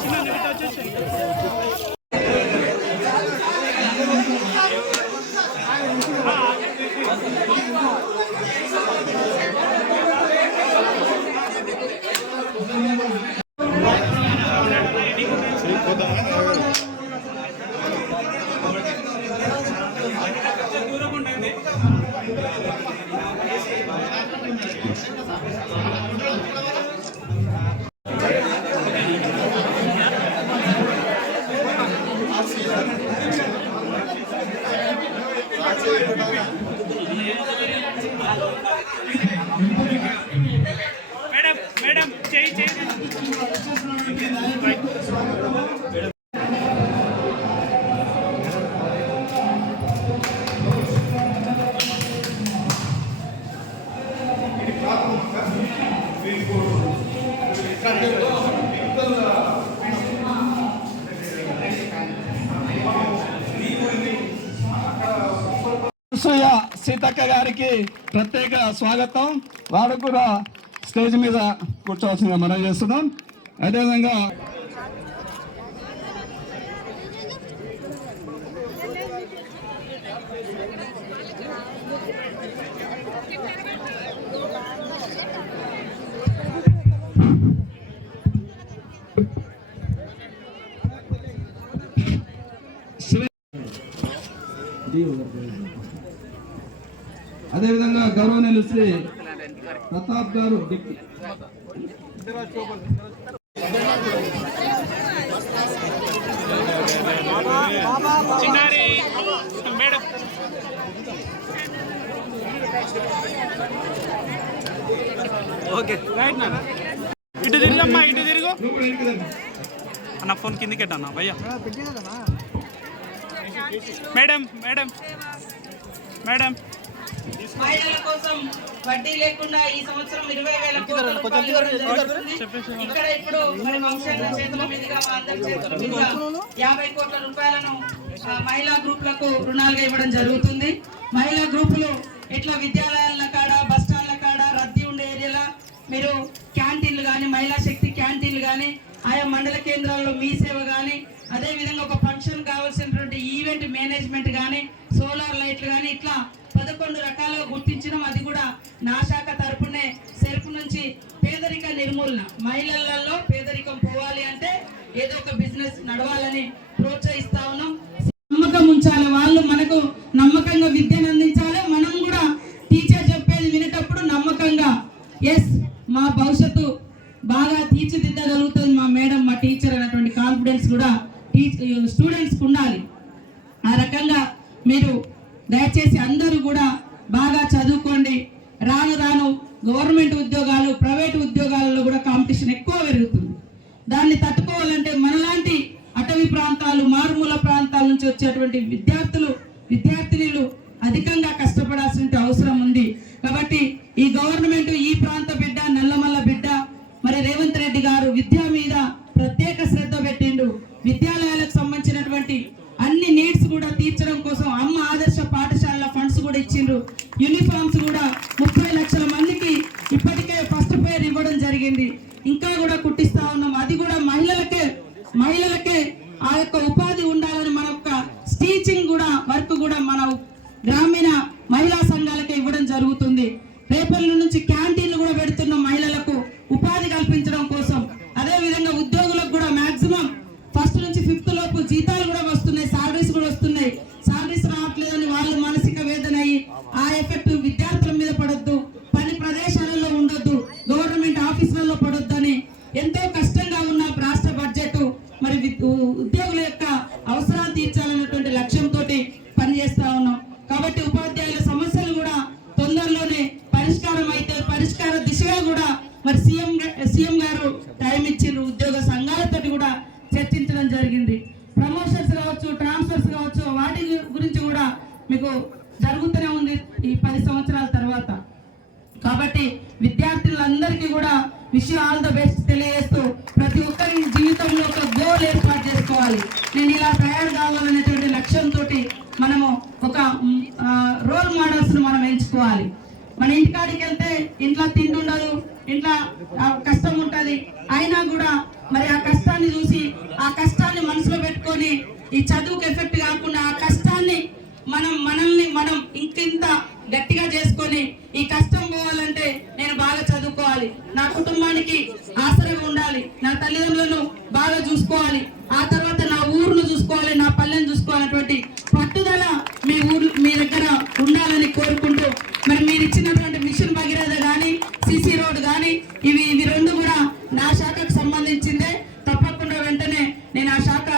지금 여기다 쳤어요. Madam చేయి చేయి అనసూయ సీతక్క గారికి ప్రత్యేక స్వాగతం. వారు కూడా స్టేజ్ మీద కూర్చోవలసిందిగా మనం చేస్తున్నాం. అదేవిధంగా అదేవిధంగా గౌరవనీయులు శ్రీ ప్రతాప్ గారు డిప్యూటీ చిన్నారి మేడం. ఓకే. రైట్ నా ఇటు తిరిగమ్మా ఇటు తిరుగు. అన్న ఫోన్ కిందికి అన్న భయ్యా. Madam madam. మేడం. మహిళల కోసం వడ్డీ లేకుండా ఈ సంవత్సరం ఇరవై వేల. ఇక్కడ ఇప్పుడు మరి చేతుల మీదుగా చేతుల మీదుగా యాభై కోట్ల రూపాయలను మహిళా గ్రూపులకు రుణాలుగా ఇవ్వడం జరుగుతుంది. మహిళా గ్రూపులు ఇట్లా విద్యాలయాల కాడ బస్ స్టాండ్ల కాడ రద్దీ ఉండే ఏరియాలో మీరు క్యాంటీన్లు కానీ మహిళా శక్తి క్యాంటీన్లు కానీ ఆయా మండల కేంద్రాల్లో మీ సేవ కానీ అదే విధంగా ఒక నా శాఖ తరపునే సెల్ఫ్ నుంచి పేదరిక నిర్మూలన మహిళలలో పేదరికం పోవాలి అంటే ఏదో ఒక బిజినెస్ నడవాలని ప్రోత్సహిస్తా ఉన్నాం. నమ్మకం ఉంచాలి. వాళ్ళు మనకు నమ్మకంగా విద్యను అందించాలి. మనం కూడా టీచర్ చెప్పేది వినేటప్పుడు నమ్మకంగా. ఎస్ మా భవిష్యత్తు బాగా తీర్చిదిద్దగలుగుతుంది మా మేడం మా టీచర్ అనేటువంటి కాన్ఫిడెన్స్ కూడా స్టూడెంట్స్కి ఉండాలి. ఆ రకంగా మీరు దయచేసి అందరూ కూడా బాగా చదువుకోండి. రాను రాను గవర్నమెంట్ ఉద్యోగాలు ప్రైవేట్ ఉద్యోగాలలో కూడా కాంపిటీషన్ ఎక్కువ పెరుగుతుంది. దాన్ని తట్టుకోవాలంటే మనలాంటి అటవీ ప్రాంతాలు మారుమూల ప్రాంతాల నుంచి వచ్చేటువంటి విద్యార్థులు విద్యార్థినులు అధికంగా కష్టపడాల్సిన అవసరం ఉంది. కాబట్టి ఈ గవర్నమెంట్ ఈ ప్రాంత కూడా ఇచ్చిండ్రు యూనిఫామ్స్ కూడా ముప్పై లక్షల మందికి ఇప్పటికే ఫస్ట్ పేర్ ఇవ్వడం జరిగింది. ఇంకా కూడా కుట్టిస్తా ఉన్నాం. అది కూడా మహిళలకే మహిళలకే ఆ యొక్క ఉపాధి ఉండాలని మన యొక్క స్టీచింగ్ కూడా వర్క్ కూడా మన గ్రామీణ మహిళా సంఘాలకే ఇవ్వడం జరుగుతుంది. రేపటి నుంచి క్యాంటీన్లు కూడా పెడుతున్నాం మహిళలకు ఉపాధి కల్పించడం కోసం. అదే విధంగా ఉద్యోగులకు కూడా మీకు జరుగుతూనే ఉంది ఈ పది సంవత్సరాల తర్వాత. కాబట్టి విద్యార్థులందరికీ కూడా విషయం ఆల్ ద బెస్ట్ తెలియజేస్తూ ప్రతి ఒక్కరి జీవితంలో ఒక గోల్ ఏర్పాటు చేసుకోవాలి. నేను ఇలా తయారు కావాలనేటువంటి లక్ష్యంతో మనము ఒక రోల్ మోడల్స్ మనం ఎంచుకోవాలి. మన ఇంటికాడికి వెళ్తే ఇంట్లో తిండి ఉండదు ఇంట్లో ఆ, కష్టం ఉంటుంది అయినా కూడా మరి ఆ కష్టాన్ని చూసి ఆ కష్టాన్ని మనసులో పెట్టుకొని ఈ చదువుకు ఎఫెక్ట్ కాకుండా ఆ కష్టం మనం మనల్ని మనం ఇంకింత గట్టిగా చేసుకొని ఈ కష్టం పోవాలంటే నేను బాగా చదువుకోవాలి. నా కుటుంబానికి ఆసరగా ఉండాలి. నా తల్లిదండ్రులను బాగా చూసుకోవాలి. ఆ తర్వాత నా ఊరును చూసుకోవాలి నా పల్లెను చూసుకోవాలి పట్టుదల మీ ఊరు మీ దగ్గర ఉండాలని కోరుకుంటూ మరి మీరు ఇచ్చినటువంటి మిషన్ భగీరథ కానీ సిసి రోడ్ కానీ ఇవి ఇవి రెండు కూడా నా శాఖకు సంబంధించిందే. తప్పకుండా వెంటనే నేను ఆ శాఖ